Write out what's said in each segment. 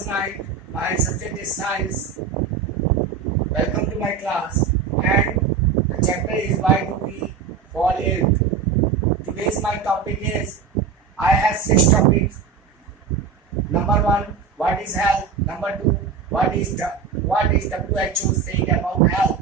class 9. My subject is science. Welcome to my class. And the chapter is why do we fall ill. Today's my topic is I have 6 topics. Number 1, what is health? Number 2, what is WHO saying about health?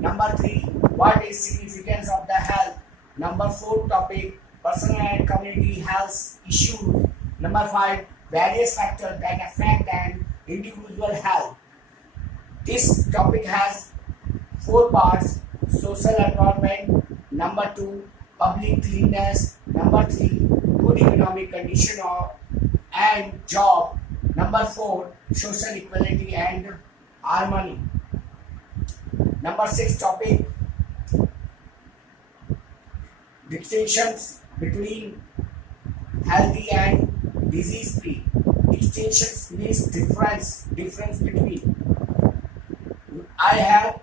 Number 3, what is significance of the health? Number 4 topic, personal and community health issues. Number 5, various factors that affect an individual health. This topic has 4 parts: social environment, number 2, public cleanliness, number 3, good economic condition and job, number 4, social equality and harmony. Number 6 topic, distinctions between healthy and disease free. Distinctions means difference between. I have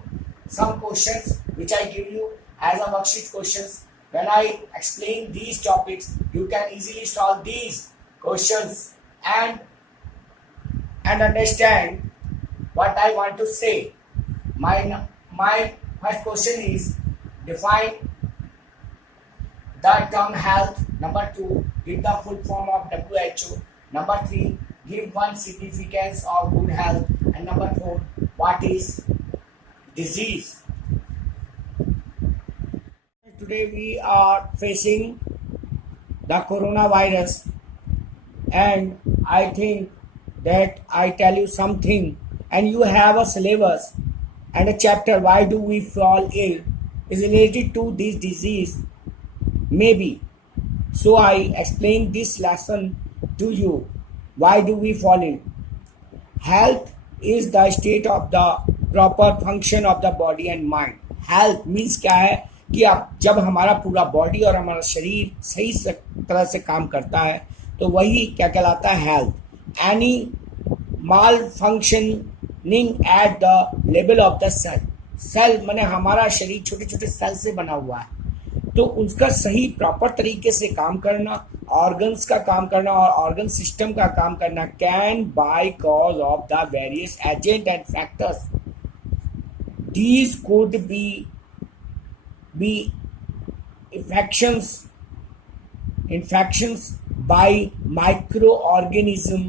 some questions which I give you as a worksheet questions. When I explain these topics, you can easily solve these questions and understand what I want to say. My first question is define the term health. Number 2, give the full form of WHO. Number 3, give one significance of good health. And number 4, what is disease? Today we are facing the coronavirus, and I think that I tell you something, and you have a syllabus and a chapter why do we fall ill is related to this disease, maybe. So I explain this lesson to you. Why do we fall ill? Health is the state of the proper function of the body and mind. Health means क्या है कि अब जब हमारा पूरा body और हमारा शरीर सही तरह से काम करता है तो वही क्या कहलाता है, health. Any malfunctioning at the level of the cell माने हमारा शरीर छोटे छोटे सेल से बना हुआ है, तो उसका सही प्रॉपर तरीके से काम करना, ऑर्गन्स का काम करना और ऑर्गन सिस्टम का काम करना can buy cause of the various agent and factors. These could be infections by microorganism,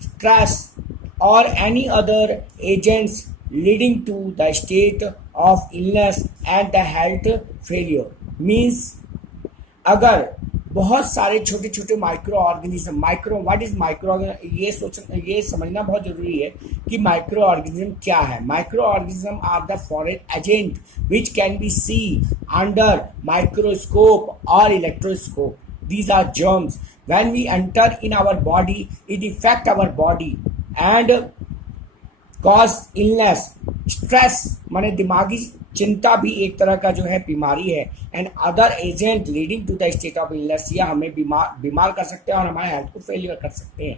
stress or any other agents leading to the state of illness and the health failure. Means अगर बहुत सारे छोटे छोटे micro organism, what is micro, ये समझना बहुत जरूरी है कि माइक्रो ऑर्गेनिज्म क्या है. Micro organism are the foreign agent which can be see under microscope और electroscope. These are germs. When we enter in our body it affect our body and cause illness. Stress माने दिमागी चिंता भी एक तरह का जो है बीमारी है. And other agent leading to the state of illness, या हमें बीमार कर सकते हैं और हमारे हेल्थ को फेलियर कर सकते हैं,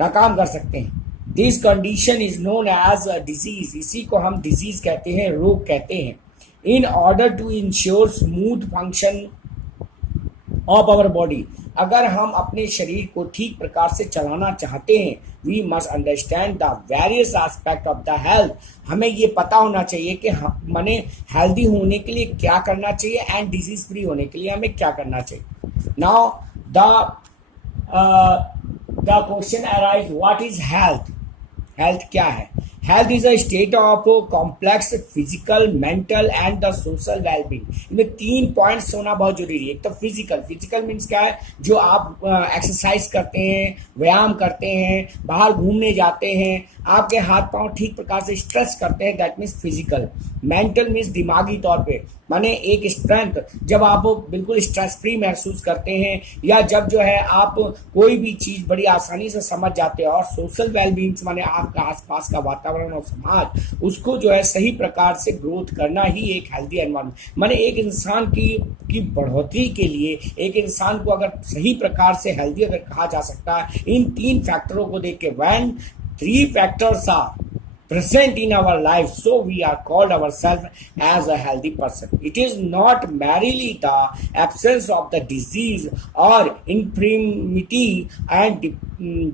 नाकाम कर सकते हैं. This condition is known as a disease. इसी को हम डिजीज कहते हैं, रोग कहते हैं. In order to ensure smooth function of our body, अगर हम अपने शरीर को ठीक प्रकार से चलाना चाहते हैं, we must understand the various aspect of the health. हमें ये पता होना चाहिए कि माने हेल्दी होने के लिए क्या करना चाहिए एंड डिजीज फ्री होने के लिए हमें क्या करना चाहिए. Now the question arise, what is health? Health क्या है? Health is a state of complex physical, mental and the social wellbeing. इनमें 3 पॉइंट्स होना बहुत जरूरी है. एक तो फिजिकल मीन्स क्या है, जो आप एक्सरसाइज करते हैं, व्यायाम करते हैं, बाहर घूमने जाते हैं, आपके हाथ पांव ठीक प्रकार से स्ट्रेच करते हैं, that means physical. Mental means दिमागी तौर पे, माने एक स्ट्रेंथ, जब आप बिल्कुल स्ट्रेस फ्री महसूस करते हैं या जब जो है आप कोई भी चीज बड़ी आसानी से समझ जाते हैं. और सोशल वेलबींग माने आपका आसपास का वातावरण और समाज, उसको जो है सही प्रकार से ग्रोथ करना ही एक हेल्दी एनवायरनमेंट. माने एक इंसान की बढ़ोतरी के लिए, एक इंसान को अगर सही प्रकार से हेल्दी अगर कहा जा सकता है, इन 3 फैक्टरों को देख के, when 3 factors are present in our life, so we are called ourselves as a healthy person. It is not merely the absence of the disease or infirmity and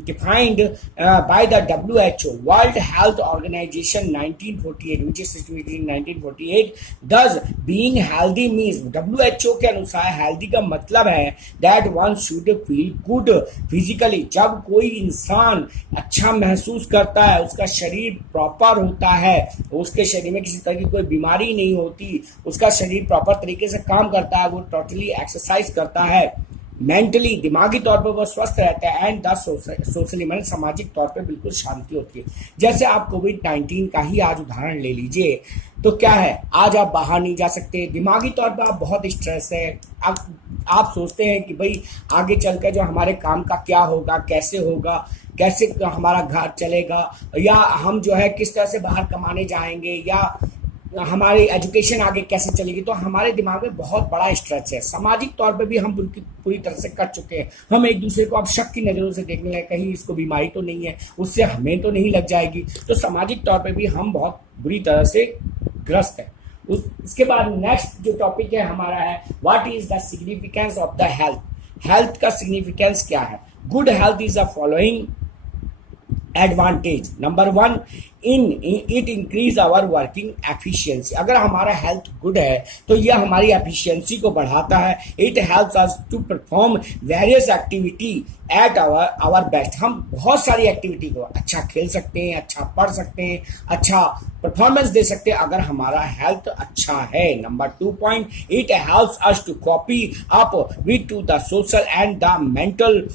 defined by the WHO World Health Organization 1948, which is situated in 1948. Thus being healthy means, WHO के अनुसार healthy का मतलब है that one should feel good physically. जब कोई इंसान अच्छा महसूस करता है, उसका शरीर प्रॉपर होता है, उसके शरीर में किसी तरह की कोई बीमारी नहीं होती, उसका शरीर प्रॉपर तरीके से काम करता है, वो टोटली एक्सरसाइज करता है, मेंटली दिमागी तौर पर वो स्वस्थ रहता है, एंड द सोशली मैंने सामाजिक तौर पर बिल्कुल शांति होती है. जैसे आप कोविड-19 का ही आज उदाहरण ले लीजिए, तो क्या है, आज आप बाहर नहीं जा सकते, दिमागी तौर पर आप बहुत स्ट्रेस है, आप सोचते हैं कि भाई आगे चलकर जो हमारे काम का क्या होगा, कैसे हमारा घर चलेगा, या हम जो है किस तरह से बाहर कमाने जाएंगे, या हमारी एजुकेशन आगे कैसे चलेगी. तो हमारे दिमाग में बहुत बड़ा स्ट्रेस है. सामाजिक तौर पे भी हम पूरी तरह से कट चुके हैं. हम एक दूसरे को अब शक की नज़रों से देखने लगे, कहीं इसको बीमारी तो नहीं है, उससे हमें तो नहीं लग जाएगी. तो सामाजिक तौर पे भी हम बहुत बुरी तरह से ग्रस्त हैं. इसके बाद नेक्स्ट जो टॉपिक है हमारा है, what is the significance of the health. Health का सिग्निफिकेंस क्या है. Good health is the following advantage. Number 1, it increase our working efficiency. अगर हमारा हेल्थ गुड है तो यह हमारी एफिशिएंसी को बढ़ाता है. It helps us to perform various activity at our best. हम बहुत सारी एक्टिविटी को अच्छा खेल सकते हैं, अच्छा पढ़ सकते हैं, अच्छा परफॉर्मेंस दे सकते हैं अगर हमारा हेल्थ अच्छा है. Number 2 point, it helps us to cope up with to the social and the mental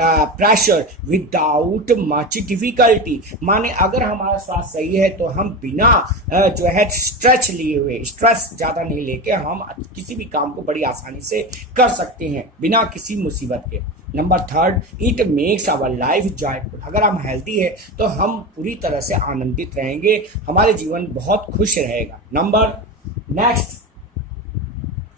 pressure without much difficulty. माने अगर हमारा स्वास्थ्य सही है तो हम बिना जो है स्ट्रेस ज़्यादा नहीं लेके हम किसी भी काम को बड़ी आसानी से कर सकते हैं बिना किसी मुसीबत के. Number 3, it makes our life joyful. अगर हम हेल्दी है तो हम पूरी तरह से आनंदित रहेंगे, हमारे जीवन बहुत खुश रहेगा. Next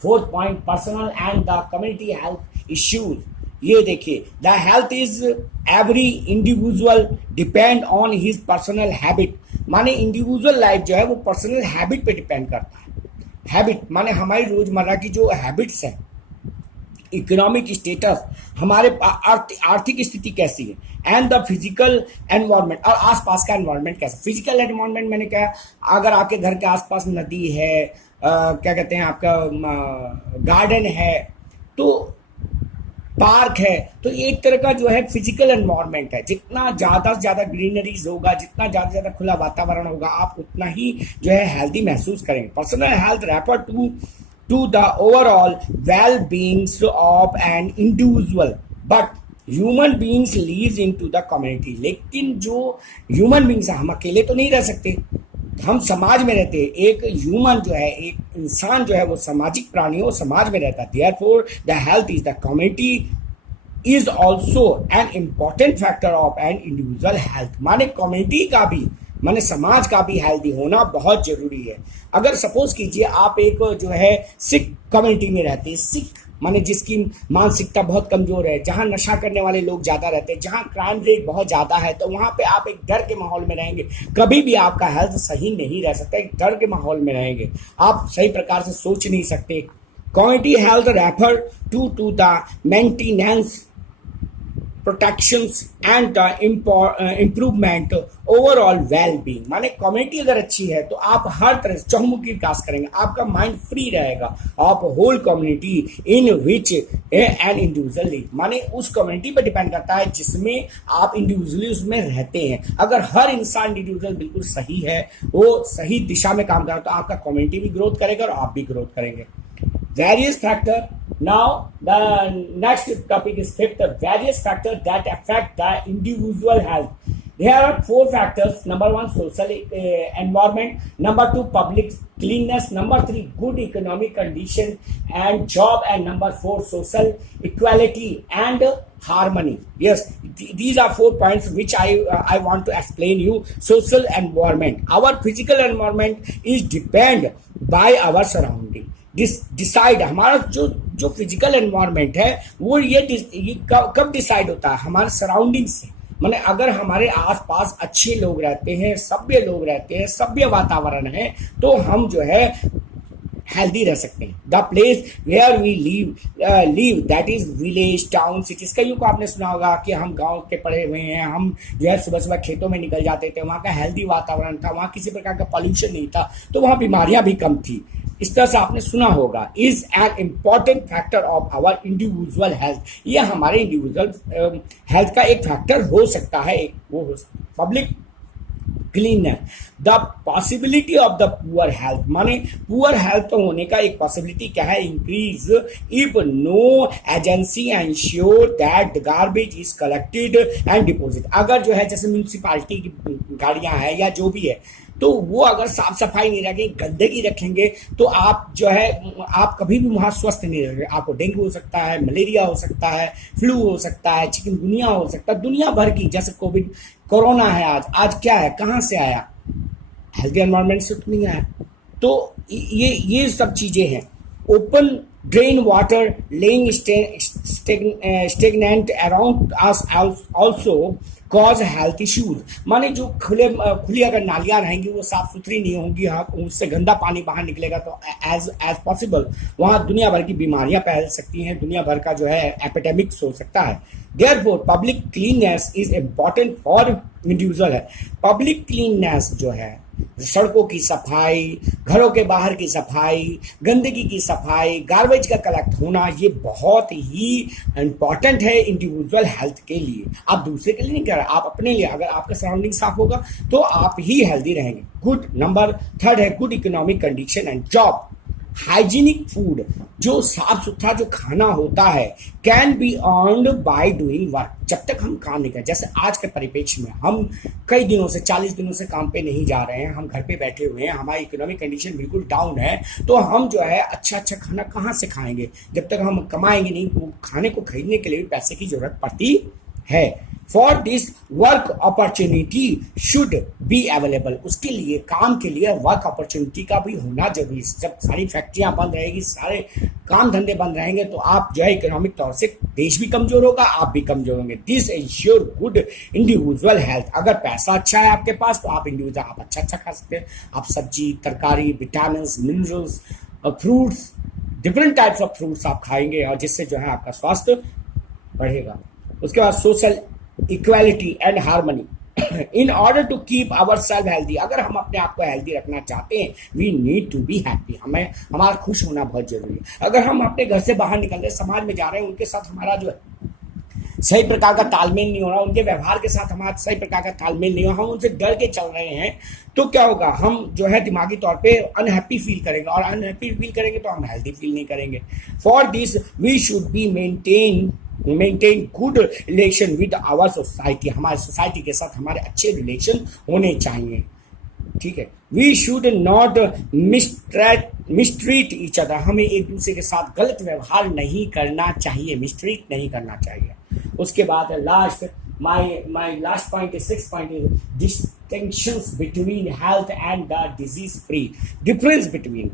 4th point, personal and the community health issues. ये देखिए, the health is every individual depend on his personal habit. माने इंडिविजुअल लाइफ जो है वो पर्सनल हैबिट पे डिपेंड करता है. हैबिट माने हमारी रोजमर्रा की जो हैबिट्स हैं, इकोनॉमिक स्टेटस, हमारे आर्थिक स्थिति कैसी है, एंड द फिजिकल एनवायरनमेंट, और आसपास का एनवायरनमेंट कैसा. फिजिकल एनवायरनमेंट मैंने कहा, अगर आपके घर के आसपास नदी है, क्या कहते हैं आपका गार्डन है, तो पार्क है, तो ये एक तरह का जो है फिजिकल एनवायरनमेंट है. जितना ज़्यादा से ज़्यादा ग्रीनरीज होगा, जितना ज़्यादा से ज़्यादा खुला वातावरण होगा, आप उतना ही जो है हेल्दी महसूस करेंगे. Personal health refer to the overall well beings of an individual, but human beings lives into the community. लेकिन जो ह्यूमन बीइंग्स, हम अकेले तो नहीं रह सकते, हम समाज में रहते हैं. एक ह्यूमन जो है, एक इंसान जो है वो सामाजिक प्राणी हो, समाज में रहता है. Therefore the health is the community is also an important factor of an individual health. माने कम्युनिटी का भी, माने समाज का भी हेल्दी होना बहुत जरूरी है. अगर सपोज कीजिए आप एक जो है सिख कम्युनिटी में रहते हैं, सिख माने जिसकी मानसिकता बहुत कमजोर है, जहाँ नशा करने वाले लोग ज़्यादा रहते हैं, जहाँ क्राइम रेट बहुत ज़्यादा है, तो वहाँ पे आप एक डर के माहौल में रहेंगे, कभी भी आपका हेल्थ सही नहीं रह सकता. एक डर के माहौल में रहेंगे, आप सही प्रकार से सोच नहीं सकते. Community health refer to the maintenance, protections and the improvement overall well being. माने कम्युनिटी अगर अच्छी है तो आप हर तरह से चहुमुखी विकास करेंगे, आपका माइंड फ्री रहेगा. आप whole community in which an individual live. माने उस कम्युनिटी पर डिपेंड करता है जिसमें आप इंडिविजुअली उसमें रहते हैं. अगर हर इंसान इंडिविजुअल बिल्कुल सही है, वो सही दिशा में काम कर रहा है, तो आपका कम्युनिटी भी ग्रोथ करेगा और आप भी ग्रोथ करेंगे. Various factor. Now the next topic is 5th, various factors that affect the individual health. There are 4 factors. Number 1, social environment. Number 2, public cleanliness. Number 3, good economic condition and job. And number 4, social equality and harmony. Yes, these are 4 points which I want to explain you. Social environment. Our physical environment is depend by our surrounding. Decide, हमारा जो physical environment है वो ये कब decide होता है, हमारे surrounding से. माने अगर हमारे आसपास अच्छे लोग रहते हैं, सभ्य लोग रहते हैं, सभ्य वातावरण है, तो हम जो है हेल्दी रह सकते हैं। The place where we live that is village, town, cities. कईयों को आपने सुना होगा कि हम गांव के पढ़े हुए हैं, हम जो है सुबह सुबह खेतों में निकल जाते थे, वहाँ का हेल्दी वातावरण था, वहाँ किसी प्रकार का पॉल्यूशन नहीं था, तो वहाँ बीमारियां भी कम थी। इस तरह से आपने सुना होगा। Is an important factor of our individual health, ये हमारे इंडिविजुअल हेल्थ का एक फैक्टर हो सकता है। वो हो सकता है public cleanness, the possibility of the poor health, माने पुअर हेल्थ होने का एक पॉसिबिलिटी क्या है, increase if no agency ensure that the garbage is collected and deposit. अगर जो है जैसे म्यूनसिपालिटी की गाड़ियां हैं या जो भी है, तो वो अगर साफ सफाई नहीं रखेंगे, गंदगी रखेंगे, तो आप जो है आप कभी भी वहां स्वस्थ नहीं रहेंगे। आपको डेंगू हो सकता है, मलेरिया हो सकता है, फ्लू हो सकता है, चिकनगुनिया हो सकता है, दुनिया भर की, जैसे कोविड कोरोना है आज क्या है, कहाँ से आया, हेल्थी एनवायरनमेंट से तो नहीं आया। तो ये सब चीजें हैं। Open drain water laying stagnant around us also cause health issues, माने जो खुली अगर नालियां रहेंगी वो साफ सुथरी नहीं होंगी, हाँ उससे गंदा पानी बाहर निकलेगा, तो एज पॉसिबल वहां दुनिया भर की बीमारियां फैल सकती हैं, दुनिया भर का जो है एपिडेमिक्स हो सकता है। Therefore public cleanness is important for individual है। पब्लिक क्लीननेस जो है, सड़कों की सफाई, घरों के बाहर की सफाई, गंदगी की सफाई, गार्बेज का कलेक्ट होना, ये बहुत ही इंपॉर्टेंट है इंडिविजुअल हेल्थ के लिए। आप दूसरे के लिए नहीं कर रहे, आप अपने लिए। अगर आपका सराउंडिंग साफ होगा तो आप ही हेल्दी रहेंगे। गुड नंबर 3 है good economic condition and job. Hygienic food, जो साफ सुथरा जो खाना होता है, can be earned by doing work. जब तक हम काम नहीं करें, जैसे आज के परिप्रेक्ष्य में हम कई दिनों से 40 दिनों से काम पे नहीं जा रहे हैं, हम घर पे बैठे हुए हैं, हमारी इकोनॉमिक कंडीशन बिल्कुल डाउन है, तो हम जो है अच्छा अच्छा खाना कहाँ से खाएंगे जब तक हम कमाएंगे नहीं। तो खाने को खरीदने के लिए भी पैसे की जरूरत पड़ती है। For this work opportunity should be available, उसके लिए काम के लिए वर्क अपॉर्चुनिटी का भी होना जरूरी है। जब सारी फैक्ट्रियां बंद रहेगी, सारे काम धंधे बंद रहेंगे, तो आप जो है इकोनॉमिक तौर से देश भी कमजोर होगा, आप भी कमजोर होंगे। This ensure good individual health. अगर पैसा अच्छा है आपके पास तो आप इंडिविजुअल आप अच्छा खा सकते हैं। आप सब्जी, तरकारी, विटामिन, मिनरल्स और fruits, different types of fruits आप खाएंगे, और जिससे जो है आपका स्वास्थ्य बढ़ेगा। उसके बाद social equality and harmony. In order to keep our self healthy, अगर हम अपने आप को हेल्दी रखना चाहते हैं, we need to be happy, हमें हमारा खुश होना बहुत जरूरी है। अगर हम अपने घर से बाहर निकल रहे, समाज में जा रहे हैं, उनके साथ हमारा जो है सही प्रकार का तालमेल नहीं हो रहा, उनके व्यवहार के साथ हमारा सही प्रकार का तालमेल नहीं हो रहा, हम उनसे डर के चल रहे हैं, तो क्या होगा, हम जो है दिमागी तौर पे अनहैप्पी फील करेंगे, और अनहैप्पी फील करेंगे तो हम हेल्दी फील नहीं करेंगे। For this we should be maintain good relation with our society, हमारे सोसाइटी के साथ हमारे अच्छे रिलेशन होने चाहिए। ठीक है, we should not mistreat each other, हमें एक दूसरे के साथ गलत व्यवहार नहीं करना चाहिए, मिसट्रीट नहीं करना चाहिए। उसके बाद last my last point is 6 point is distinctions between health and the disease free, difference between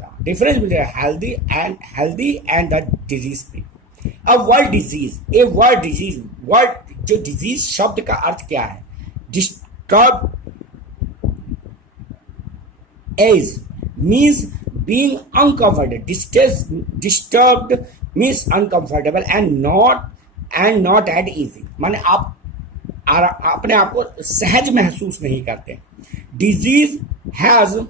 healthy and the disease free। अब वर्ड जो डिजीज शब्द का अर्थ क्या है, disturb as means being uncomfortable, disturbed means uncomfortable and not at easy, माने आप अपने आप को सहज महसूस नहीं करते। Disease has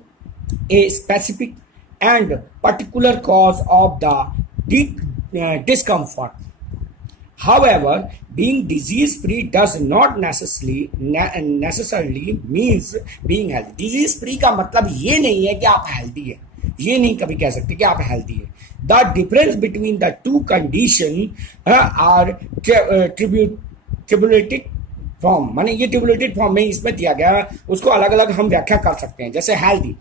a specific and particular cause of the discomfort. However, being disease free does not necessarily means being healthy. Disease free का मतलब ये नहीं है कि आप हेल्दी है, ये नहीं कभी कह सकते कि आप हेल्दी है। The difference between the two condition are tribulated form, माने ये ट्रिब्यूलेटेड फॉर्म में इसमें दिया गया, उसको अलग अलग हम व्याख्या कर सकते हैं। जैसे हेल्दी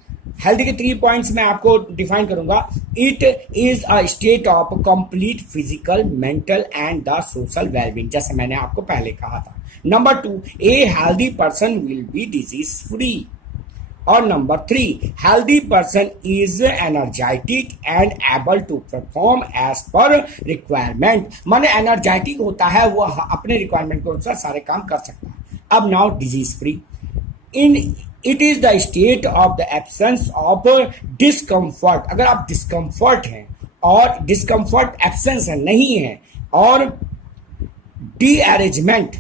के 3 पॉइंट्स मैं आपको डिफाइन करूंगा। It is a state of complete physical, mental and the social wellbeing, जैसे मैंने आपको पहले कहा था। Number 2, a healthy person will be disease free. और number 3, healthy person is energetic and able to perform as per requirement, माने energetic होता है, वो अपने रिक्वायरमेंट के अनुसार सारे काम कर सकता है। अब now disease free in it is the state of the absence of discomfort. अगर आप डिस्कम्फर्ट हैं और डिस्कम्फर्ट एब्सेंस है नहीं है और derangement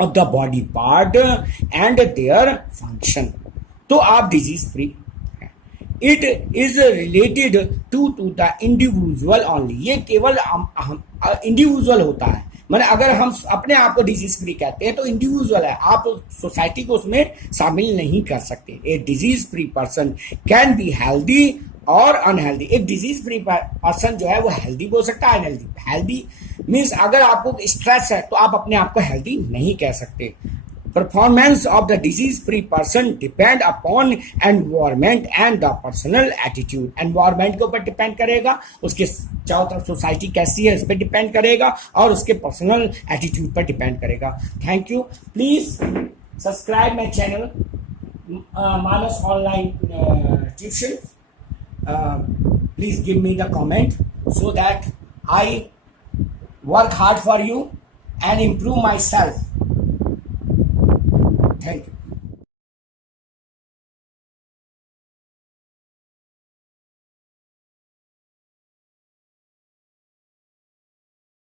of the body part and their function, तो आप disease free. It is related to the individual only, ये केवल इंडिविजुअल होता है। मैंने अगर हम अपने आप को डिजीज फ्री कहते हैं तो इंडिविजुअल है, आप सोसाइटी को उसमें शामिल नहीं कर सकते। A disease free person can be healthy और अनहेल्दी। एक डिजीज फ्री पर्सन जो है वो हेल्दी भी हो सकता है, अनहेल्दी। हेल्दी मीन्स अगर आपको स्ट्रेस है तो आप अपने आप को हेल्दी नहीं कह सकते। Performance of the disease free person depend upon environment and the personal attitude. Environment के ऊपर डिपेंड करेगा, उसके चारों तरफ सोसाइटी कैसी है उस पर डिपेंड करेगा और उसके पर्सनल एटीट्यूड पर डिपेंड करेगा। Thank you. Please subscribe my channel Manas online tuition. Please give me the comment so that I work hard for you and improve myself. Thank you.